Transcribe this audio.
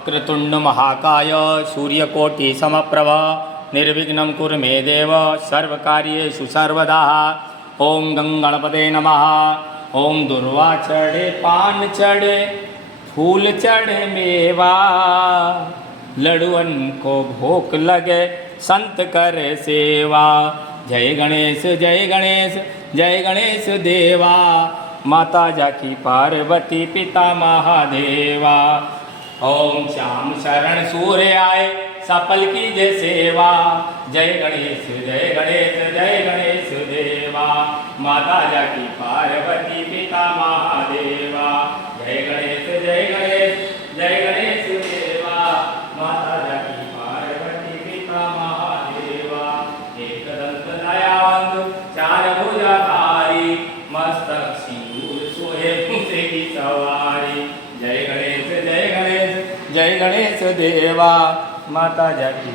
वक्रतुंड महाकाय सूर्यकोटि समप्रभ निर्विघ्नं कुरु मे देव सर्वकार्येषु सर्वदा। ओम गंगणपते नमः। ओम दुर्वा चढ़े पान चढ़े फूल चढ़े मेवा, लड़ुअन को भूख लगे संत करे सेवा। जय गणेश जय गणेश जय गणेश देवा, माता जाकी पार्वती पिता महादेवा। ओम श्याम शरण सूर्य आए सफल की जय सेवा। जय गणेश जय गणेश जय गणेश देवा, माता जाकी पार्वती पिता महादेवा। जय गणेश जय गणेश जय गणेश देवा, माता जाकी पार्वती पिता महादेवा। एक दंत दयावंत चार भुजाधारी, मस्तक सिंदूर सोहे मुझे की सवारी। जय गणेश जय गणेश जय गणेश देवा, माता जाकी